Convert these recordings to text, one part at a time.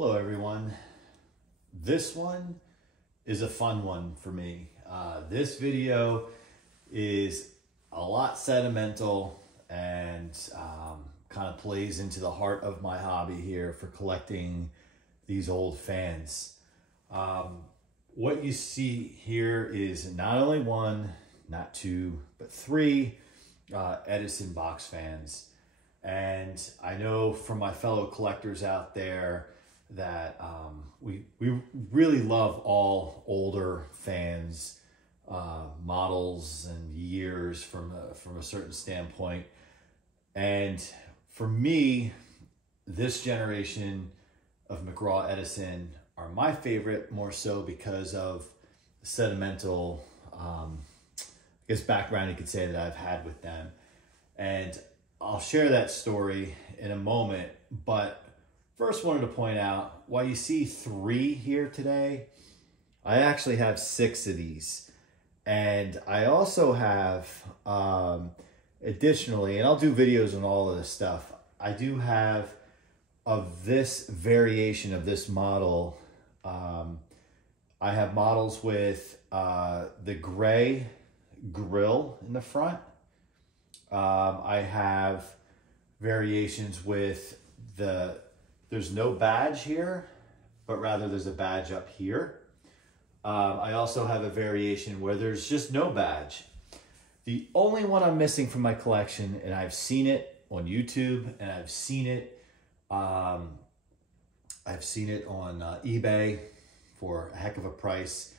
Hello everyone. This one is a fun one for me. This video is a lot sentimental and kind of plays into the heart of my hobby here for collecting these old fans. What you see here is not only one, not two, but three Edison box fans. And I know from my fellow collectors out there that we really love all older fans, models and years from a certain standpoint. And for me, this generation of McGraw Edison are my favorite, more so because of the sentimental, I guess, background you could say that I've had with them. And I'll share that story in a moment, but first wanted to point out, while you see three here today, I actually have 6 of these. And I also have, additionally, and I'll do videos on all of this stuff, I do have of this variation of this model. I have models with the gray grill in the front. I have variations with there's no badge here, but rather there's a badge up here. I also have a variation where there's just no badge. The only one I'm missing from my collection, and I've seen it on YouTube, and I've seen it on eBay for a heck of a price,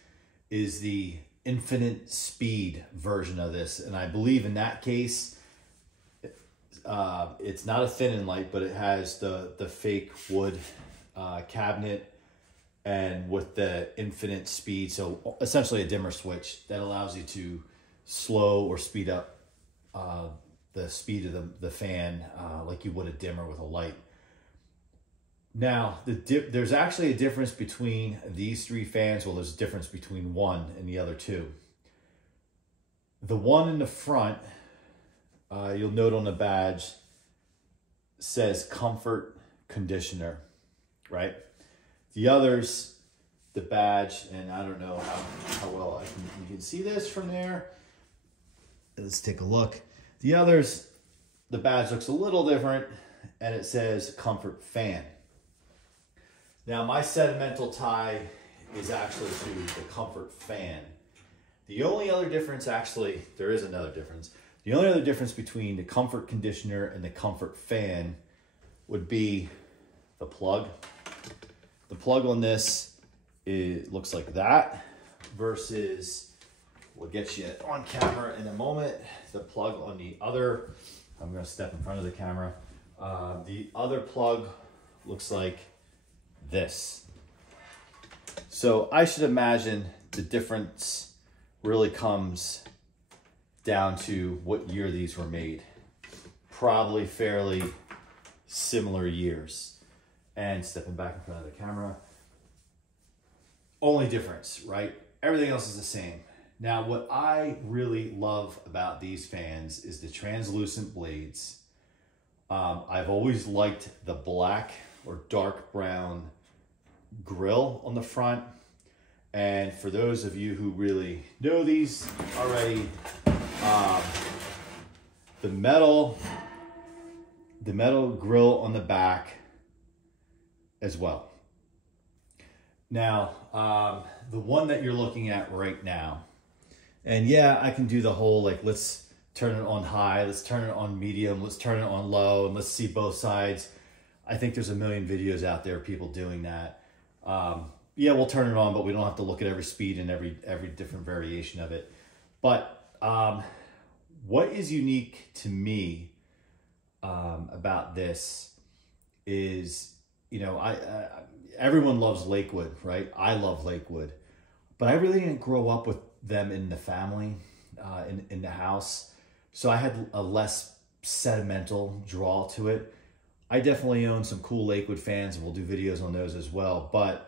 is the infinite speed version of this. And I believe in that case, it's not a thin and light, but it has the fake wood cabinet and with the infinite speed. So essentially a dimmer switch that allows you to slow or speed up the speed of the fan like you would a dimmer with a light. Now, there's actually a difference between these 3 fans. Well, there's a difference between one and the other 2. The one in the front, you'll note on the badge, says comfort conditioner, right? The others, the badge, and I don't know how well you can see this from there. Let's take a look. The others, the badge looks a little different, and it says comfort fan. Now, my sentimental tie is actually to the comfort fan. The only other difference, actually, there is another difference. The only other difference between the comfort conditioner and the comfort fan would be the plug. The plug on this, it looks like that, versus, we'll get you on camera in a moment, the plug on the other, I'm gonna step in front of the camera. The other plug looks like this. So I should imagine the difference really comes down to what year these were made. Probably fairly similar years. And stepping back in front of the camera, only difference, right? Everything else is the same. Now, what I really love about these fans is the translucent blades. I've always liked the black or dark brown grill on the front. And for those of you who really know these already, the metal grill on the back as well. Now, the one that you're looking at right now, and yeah, I can do the whole, like, let's turn it on high, let's turn it on medium, let's turn it on low, and let's see both sides. I think there's a million videos out there of people doing that. Yeah, we'll turn it on, but we don't have to look at every speed and every different variation of it. But what is unique to me about this is, you know, everyone loves Lakewood, right? I love Lakewood, but I really didn't grow up with them in the family, in the house. So I had a less sentimental draw to it. I definitely own some cool Lakewood fans, and we'll do videos on those as well. But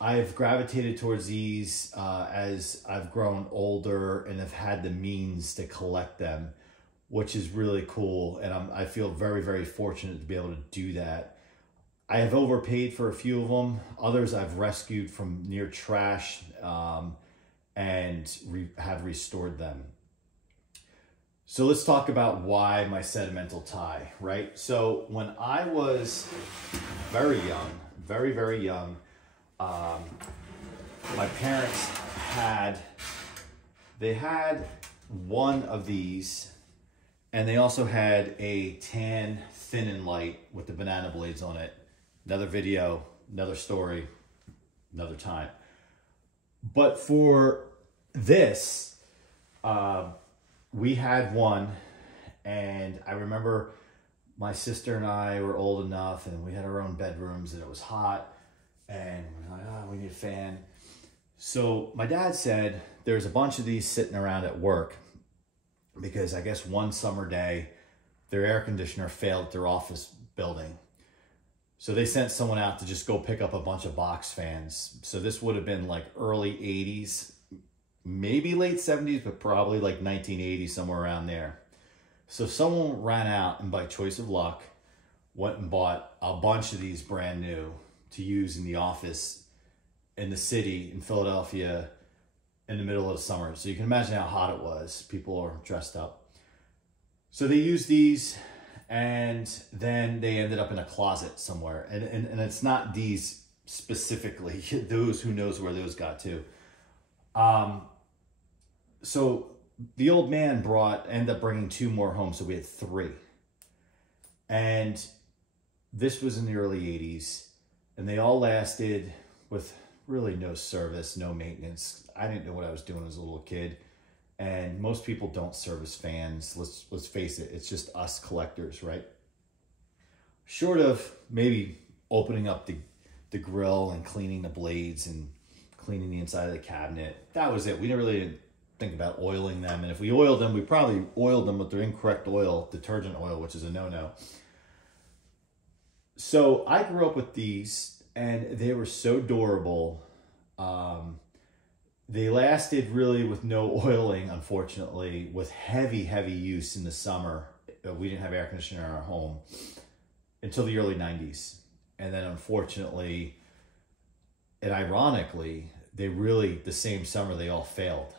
I've gravitated towards these as I've grown older and have had the means to collect them, which is really cool. And I feel very, very fortunate to be able to do that. I have overpaid for a few of them. Others I've rescued from near trash and have restored them. So let's talk about why my sentimental tie, right? So when I was very young, very, very young, my parents had one of these, and they also had a tan thin and light with the banana blades on it. Another video, another story, another time. But for this, we had one, and I remember my sister and I were old enough, and we had our own bedrooms, and it was hot, and we were like, oh, we need a fan. So my dad said there's a bunch of these sitting around at work because I guess one summer day, their air conditioner failed at their office building. So they sent someone out to just go pick up a bunch of box fans. So this would have been like early 80s, maybe late 70s, but probably like 1980, somewhere around there. So someone ran out and by choice of luck, went and bought a bunch of these brand new to use in the office in the city in Philadelphia in the middle of the summer. So you can imagine how hot it was. People are dressed up. So they used these, and then they ended up in a closet somewhere. And it's not these specifically, those, who knows where those got to. So the old man ended up bringing 2 more home, so we had 3. And this was in the early 80s, and they all lasted with really no service, no maintenance. I didn't know what I was doing as a little kid. And most people don't service fans. Let's face it, it's just us collectors, right? Short of maybe opening up the grill and cleaning the blades and cleaning the inside of the cabinet. That was it. We didn't think about oiling them. And if we oiled them, we probably oiled them with the incorrect oil, detergent oil, which is a no-no. So I grew up with these, and they were so durable. They lasted really with no oiling, unfortunately, with heavy, heavy use in the summer. We didn't have air conditioning in our home until the early 90s. And then unfortunately, and ironically, the same summer, they all failed.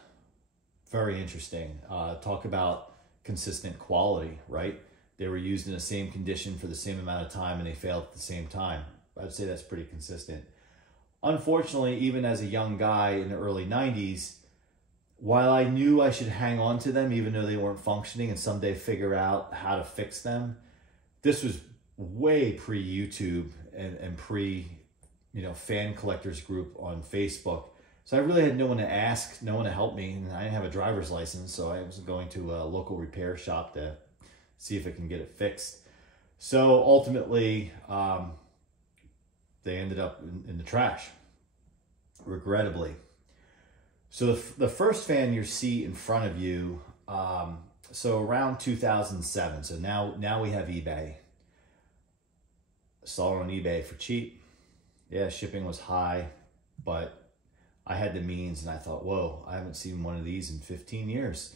Very interesting. Talk about consistent quality, right? They were used in the same condition for the same amount of time, and they failed at the same time. I'd say that's pretty consistent. Unfortunately, even as a young guy in the early 90s, while I knew I should hang on to them, even though they weren't functioning and someday figure out how to fix them, this was way pre-YouTube and pre, fan collectors group on Facebook. So I really had no one to ask, no one to help me, and I didn't have a driver's license, so I was going to a local repair shop to see if I can get it fixed. So ultimately, they ended up in the trash, regrettably. So the first fan you see in front of you, so around 2007, so now we have eBay. Saw it on eBay for cheap. Yeah, shipping was high, but I had the means, and I thought, whoa, I haven't seen one of these in 15 years.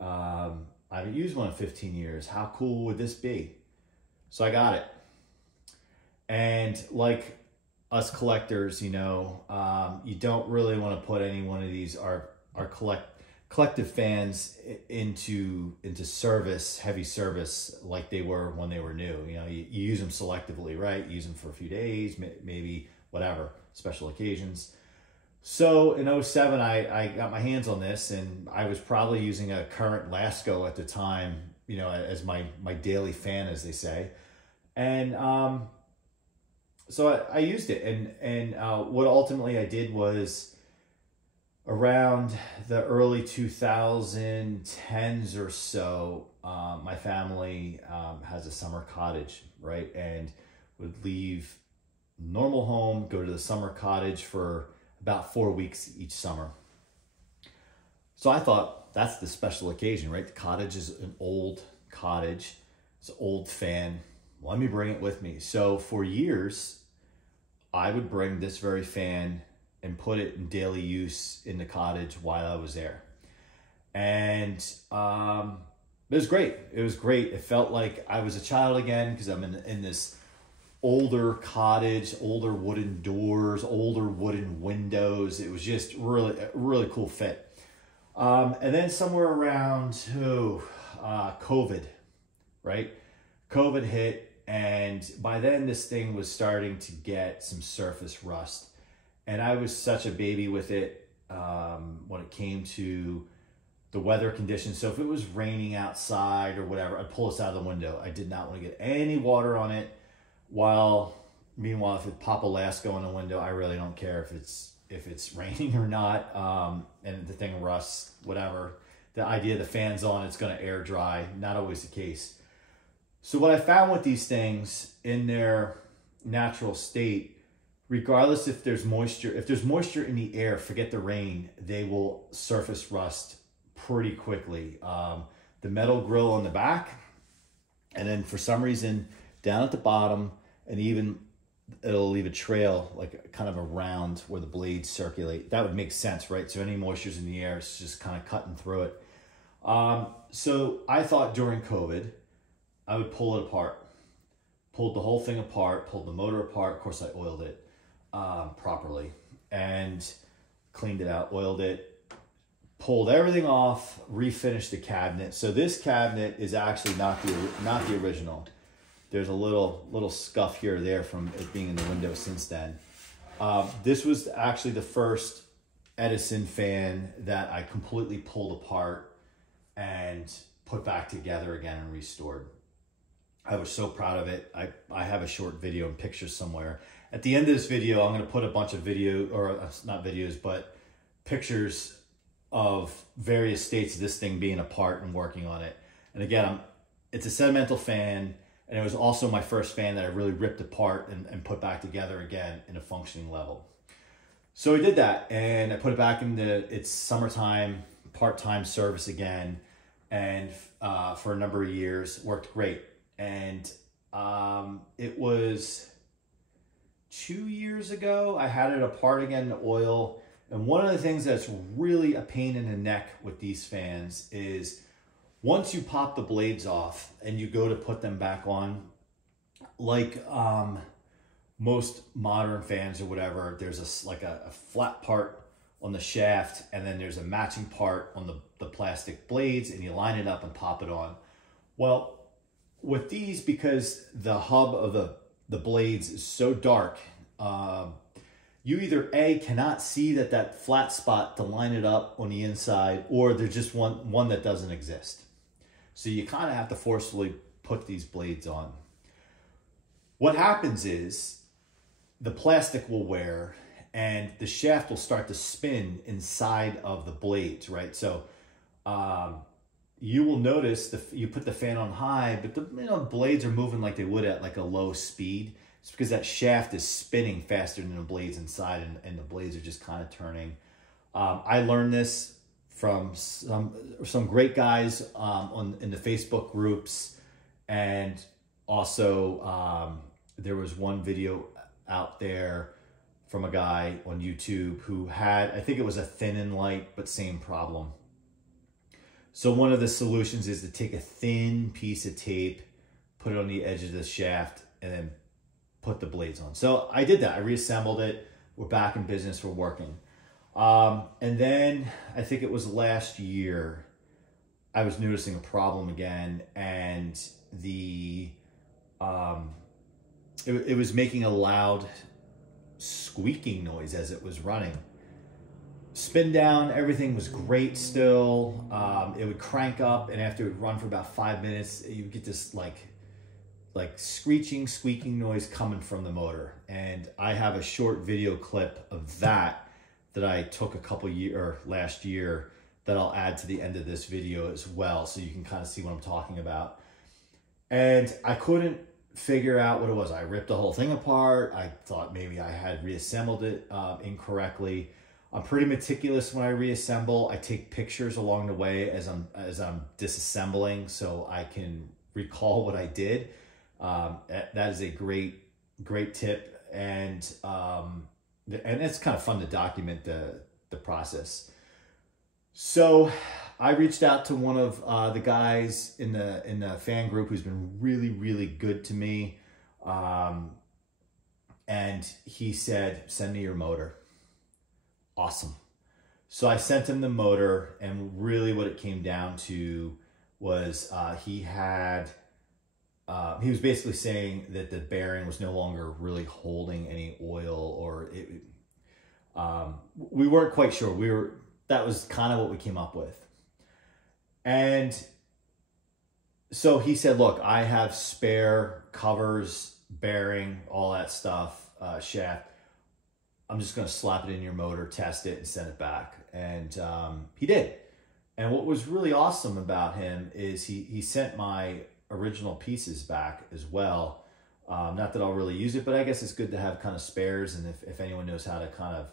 I haven't used one in 15 years. How cool would this be? So I got it. And like us collectors, you don't really want to put any one of these our collective fans into service, heavy service, like they were when they were new. You use them selectively, right? You use them for a few days, maybe whatever, special occasions. So in 2007, I got my hands on this, and I was probably using a current Lasco at the time, as my daily fan, as they say. And so I used it, and what ultimately I did was, around the early 2010s or so, my family has a summer cottage, right? And would leave normal home, go to the summer cottage for about 4 weeks each summer. So I thought, that's the special occasion, right? The cottage is an old cottage. It's an old fan. Let me bring it with me. So for years, I would bring this very fan and put it in daily use in the cottage while I was there. And it was great. It was great. It felt like I was a child again, because I'm in this older cottage, older wooden doors, older wooden windows. It was just really cool fit. And then somewhere around COVID, right? COVID hit, and by then this thing was starting to get some surface rust. And I was such a baby with it when it came to the weather conditions. So if it was raining outside or whatever, I'd pull this out of the window. I did not want to get any water on it. Meanwhile, if it pop a Lasco in the window, I really don't care if it's raining or not, and the thing rusts, whatever. The idea the fan's on, it's going to air dry. Not always the case. So what I found with these things in their natural state, regardless if there's moisture in the air, forget the rain, they will surface rust pretty quickly. The metal grill on the back, and then for some reason down at the bottom, and even it'll leave a trail, like kind of around where the blades circulate. That would make sense, right? So any moisture's in the air, it's just kind of cutting through it. So I thought during COVID, I would pull it apart. Pulled the whole thing apart, pulled the motor apart. Of course, I oiled it properly and cleaned it out, oiled it, pulled everything off, refinished the cabinet. So this cabinet is actually not the original. There's a little scuff here or there from it being in the window since then. This was actually the first Edison fan that I completely pulled apart and put back together again and restored. I was so proud of it. I have a short video and pictures somewhere. At the end of this video, I'm going to put a bunch of not videos, but pictures of various states of this thing being apart and working on it. And again, it's a sentimental fan, and it was also my first fan that I really ripped apart and put back together again in a functioning level. So I did that, and I put it back into its summertime, part-time service again, and for a number of years, worked great. And it was 2 years ago, I had it apart again to oil. And one of the things that's really a pain in the neck with these fans is once you pop the blades off and you go to put them back on, like most modern fans or whatever, there's a flat part on the shaft, and then there's a matching part on the plastic blades, and you line it up and pop it on. Well, with these, because the hub of the blades is so dark, you either A, cannot see that flat spot to line it up on the inside, or there's just one that doesn't exist. So you kind of have to forcefully put these blades on. What happens is the plastic will wear and the shaft will start to spin inside of the blades, right? So you will notice you put the fan on high, but the blades are moving like they would at like a low speed. It's because that shaft is spinning faster than the blades inside, and the blades are just kind of turning. I learned this from some great guys in the Facebook groups, and also there was one video out there from a guy on YouTube who had, I think it was a thin and light, but same problem. So one of the solutions is to take a thin piece of tape, put it on the edge of the shaft, and then put the blades on. So I did that. I reassembled it. We're back in business. We're working. And then I think it was last year, I was noticing a problem again, and it was making a loud squeaking noise as it was running. Spin down, everything was great still. It would crank up, and after it would run for about 5 minutes, you would get this like screeching, squeaking noise coming from the motor. And I have a short video clip of that I took last year that I'll add to the end of this video as well, so you can kind of see what I'm talking about. And I couldn't figure out what it was. I ripped the whole thing apart. I thought maybe I had reassembled it incorrectly. I'm pretty meticulous when I reassemble. I take pictures along the way as I'm disassembling, so I can recall what I did. That is a great tip, and it's kind of fun to document the process. So I reached out to one of the guys in the fan group who's been really, really good to me. and he said, send me your motor. Awesome. So I sent him the motor, and really what it came down to was he was basically saying that the bearing was no longer really holding any oil, or we weren't quite sure. That was kind of what we came up with. And so he said, look, I have spare covers, bearing, all that stuff, shaft. I'm just going to slap it in your motor, test it, and send it back. And he did. And what was really awesome about him is he sent my original pieces back as well. Not that I'll really use it, but I guess it's good to have kind of spares. And if anyone knows how to kind of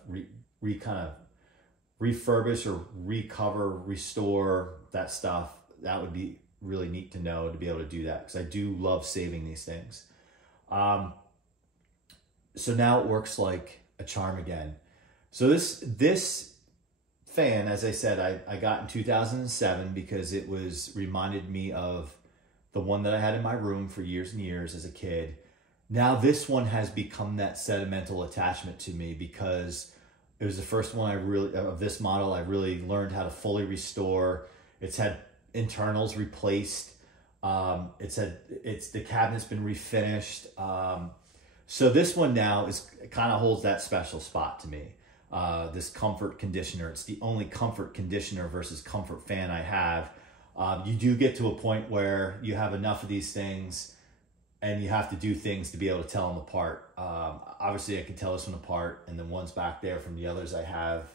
refurbish or recover, restore that stuff, that would be really neat to know, to be able to do that, because I do love saving these things. So now it works like a charm again. So this fan, as I said, I got in 2007 because it reminded me of the one that I had in my room for years and years as a kid. Now this one has become that sentimental attachment to me, because it was the first one of this model I really learned how to fully restore. It's had internals replaced. The cabinet's been refinished. So this one now kind of holds that special spot to me. This comfort conditioner. It's the only comfort conditioner versus comfort fan I have. You do get to a point where you have enough of these things and you have to do things to be able to tell them apart. Obviously I can tell this one apart, and the ones back there from the others I have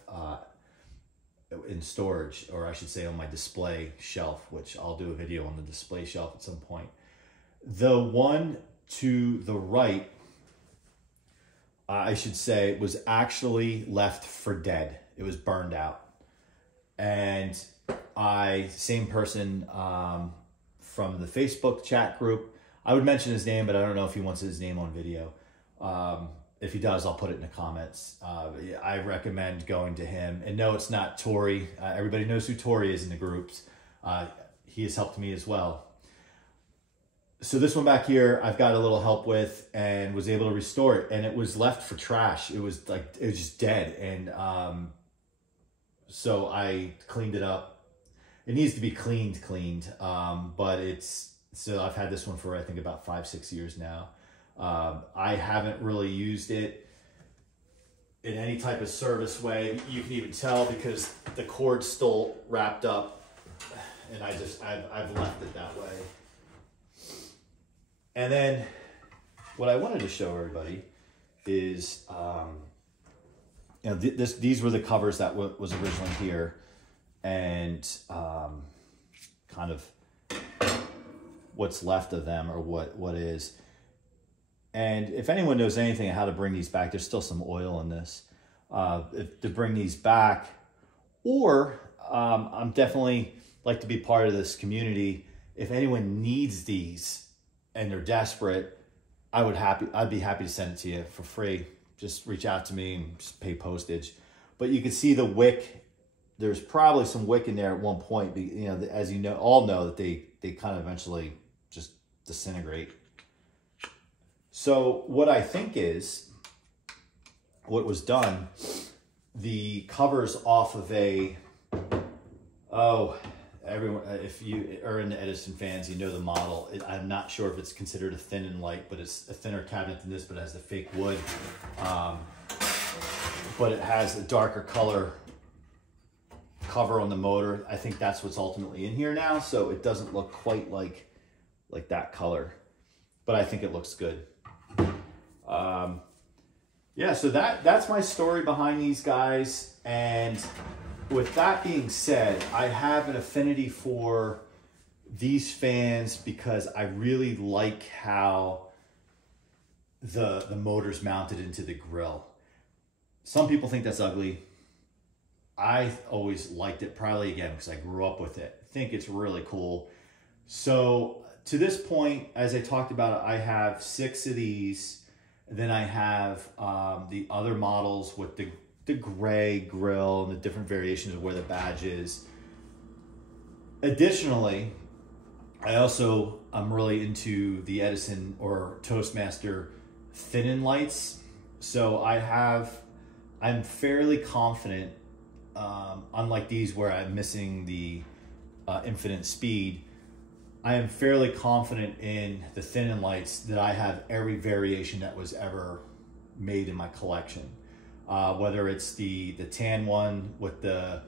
in storage, or I should say on my display shelf, which I'll do a video on the display shelf at some point. The one to the right, I should say, was actually left for dead. It was burned out. And same person from the Facebook chat group, I would mention his name, but I don't know if he wants his name on video. If he does, I'll put it in the comments. I recommend going to him. And no, it's not Tori. Everybody knows who Tori is in the groups. He has helped me as well. So this one back here, I've got a little help with, and was able to restore it. And it was left for trash. It was just dead. And so I cleaned it up. It needs to be cleaned. So I've had this one for, I think, about 5-6 years now. I haven't really used it in any type of service way. You can even tell because the cord's still wrapped up, and I've left it that way. And then what I wanted to show everybody is, these were the covers that was originally here, and kind of what's left of them, or what is. And if anyone knows anything on how to bring these back, there's still some oil in this, to bring these back, or I'm definitely like to be part of this community. If anyone needs these and they're desperate, I'd be happy to send it to you for free. Just reach out to me and just pay postage. But you can see the wick. There's probably some wick in there at one point. As you know, all know that they kind of eventually just disintegrate. So what I think is, what was done, the covers off of everyone, if you are into Edison fans, you know the model. I'm not sure if it's considered a thin and light, but it's a thinner cabinet than this, but it has the fake wood. But it has a darker color cover on the motor. I think that's what's ultimately in here now, so it doesn't look quite like that color, but I think it looks good. So that's my story behind these guys. And with that being said, I have an affinity for these fans because I really like how the motor's mounted into the grill. Some people think that's ugly. I always liked it, probably again because I grew up with it. I think it's really cool. So to this point, as I talked about, I have 6 of these. And then I have the other models with the gray grill and the different variations of where the badge is. Additionally, I'm really into the Edison or Toastmaster thin-in lights. So I'm fairly confident, unlike these where I'm missing the infinite speed, I am fairly confident in the thin and lights that I have every variation that was ever made in my collection. Whether it's the tan one with the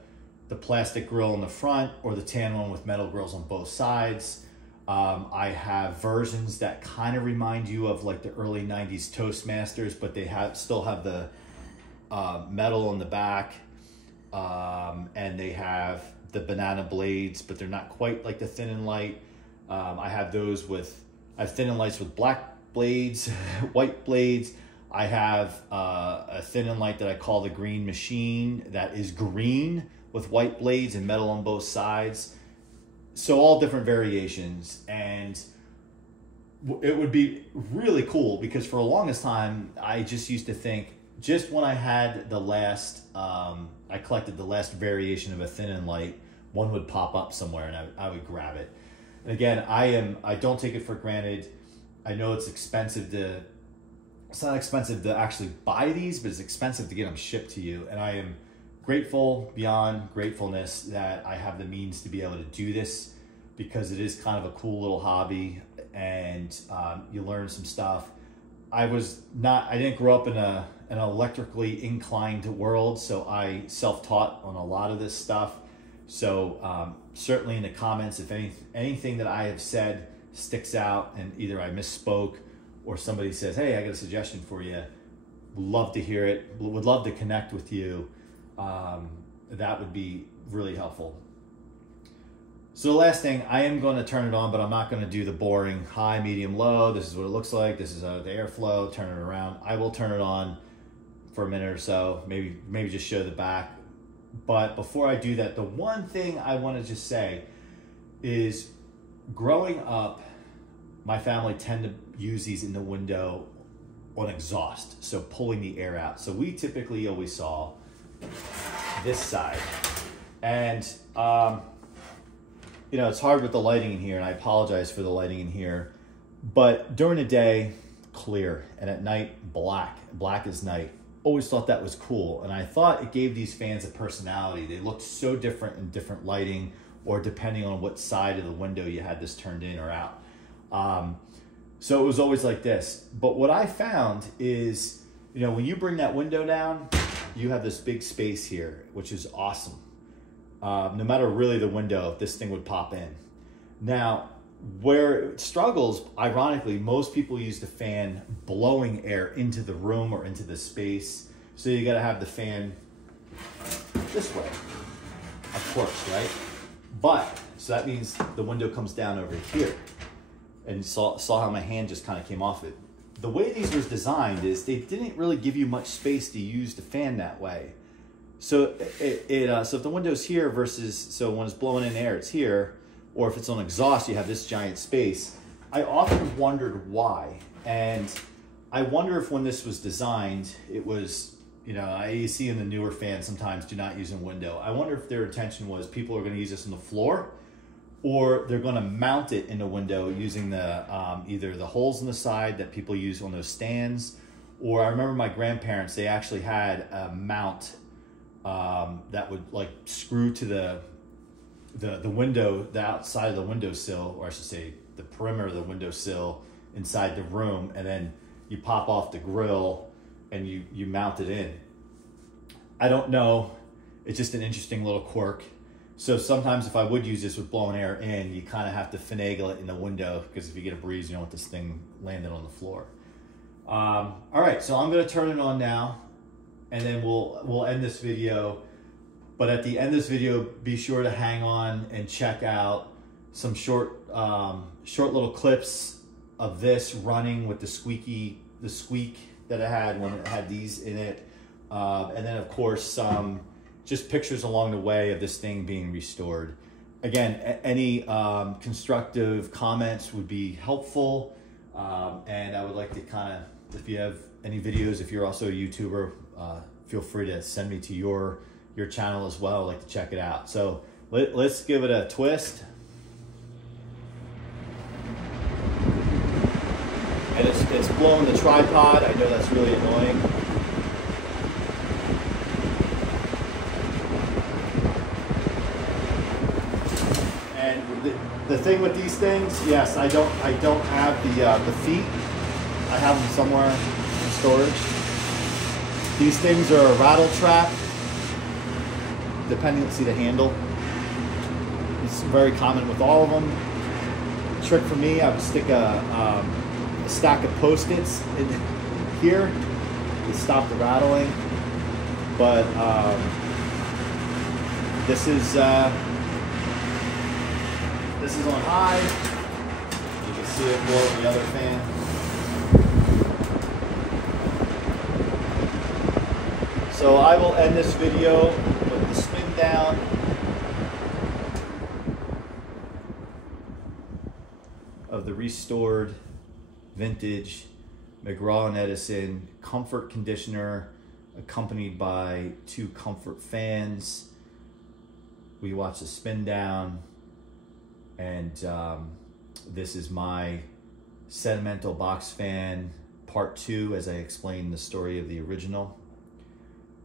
plastic grill in the front or the tan one with metal grills on both sides. I have versions that kind of remind you of like the early 90s Toastmasters, but they still have the metal in the back, and they have the banana blades, but they're not quite like the thin and light. I have thin and lights with black blades, white blades. I have a thin and light that I call the Green Machine that is green with white blades and metal on both sides. So all different variations, and it would be really cool because for the longest time, I just used to think just when I had I collected the last variation of a thin and light, one would pop up somewhere and I would grab it. And again, I don't take it for granted. I know it's not expensive to actually buy these, but it's expensive to get them shipped to you. And I am grateful beyond gratefulness that I have the means to be able to do this, because it is kind of a cool little hobby, and you learn some stuff. I didn't grow up in an electrically inclined world, so I self-taught on a lot of this stuff. So certainly in the comments, if anything that I have said sticks out and either I misspoke or somebody says, hey, I got a suggestion for you, would love to hear it, would love to connect with you. That would be really helpful. So the last thing, I am going to turn it on, but I'm not going to do the boring high, medium, low. This is what it looks like. This is the airflow. Turn it around. I will turn it on for a minute or so, maybe just show the back. But before I do that, the one thing I want to just say is, growing up, my family tended to use these in the window on exhaust, so pulling the air out. So we typically always saw this side. And, it's hard with the lighting in here, and I apologize for the lighting in here. But during the day, clear, and at night, black as night. Always thought that was cool, and I thought it gave these fans a personality. They looked so different in different lighting, or depending on what side of the window you had this turned in or out. So it was always like this. But what I found is, when you bring that window down, you have this big space here, which is awesome. No matter really the window, this thing would pop in. Now, where it struggles, ironically, most people use the fan blowing air into the room or into the space. So you got to have the fan this way, of course, right? But, so that means the window comes down over here. And saw how my hand just kind of came off it. The way these was designed is they didn't really give you much space to use the fan that way. So so if the window's here so when it's blowing in air, it's here, or if it's on exhaust, you have this giant space. I often wondered why, and I wonder if when this was designed, it was, you see in the newer fans sometimes do not use a window. I wonder if their intention was people are going to use this on the floor, or they're going to mount it in the window using the either the holes in the side that people use on those stands, or I remember my grandparents, they actually had a mount that would like screw to the window, the outside of the windowsill, or I should say the perimeter of the windowsill inside the room, and then you pop off the grill and you mount it in. I don't know. It's just an interesting little quirk. So sometimes if I would use this with blowing air in, you kind of have to finagle it in the window, because if you get a breeze, you don't want this thing landing on the floor. All right, so I'm going to turn it on now, and then we'll end this video. But at the end of this video, be sure to hang on and check out some short little clips of this running with the squeak that I had when it had these in it, and then of course some just pictures along the way of this thing being restored. Again, any constructive comments would be helpful, and I would like to if you have any videos, if you're also a YouTuber, feel free to send me to your channel as well. I'd like to check it out. So let's give it a twist. And it's blowing the tripod. I know that's really annoying. thing with these things, yes, I don't have the feet. I have them somewhere in storage. These things are a rattle trap. Depending, see the handle. It's very common with all of them. The trick for me, I would stick a stack of Post-its in here to stop the rattling. But this is on high. You can see it more on the other fan. So I will end this video with the spin down. Of the restored vintage McGraw and Edison comfort conditioner, accompanied by 2 comfort fans. We watch the spin down, and this is my sentimental box fan part 2, as I explained the story of the original.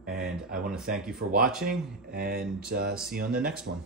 And I want to thank you for watching, and see you on the next one.